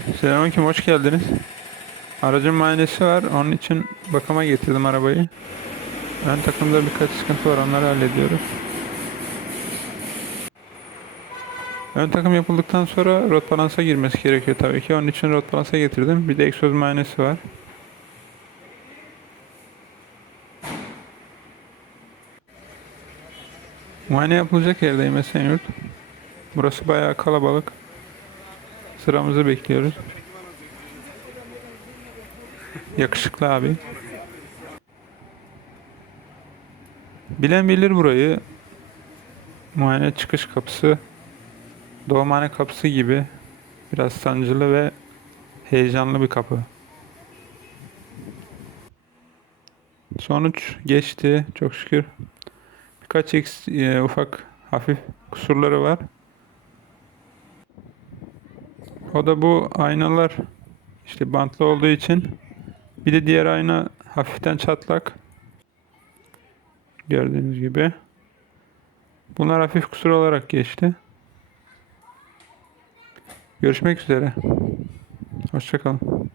Selamünaleyküm, hoş geldiniz. Aracın muayenesi var, onun için bakıma getirdim arabayı. Ön takımda birkaç sıkıntı var, onları hallediyoruz. Ön takım yapıldıktan sonra rot balansa girmesi gerekiyor tabii ki. Onun için rot balansa getirdim. Bir de egzoz muayenesi var. Muayene yapılacak yerdeyim Esenyurt. Burası bayağı kalabalık. Sıramızı bekliyoruz. Yakışıklı abi. Bilen bilir burayı. Muayene çıkış kapısı. Doğumhane kapısı gibi. Biraz sancılı ve heyecanlı bir kapı. Sonuç geçti çok şükür. Birkaç e, ufak hafif kusurları var. O da bu aynalar işte bantlı olduğu için. Bir de diğer ayna hafiften çatlak. Gördüğünüz gibi. Bunlar hafif kusur olarak geçti. Görüşmek üzere. Hoşçakalın.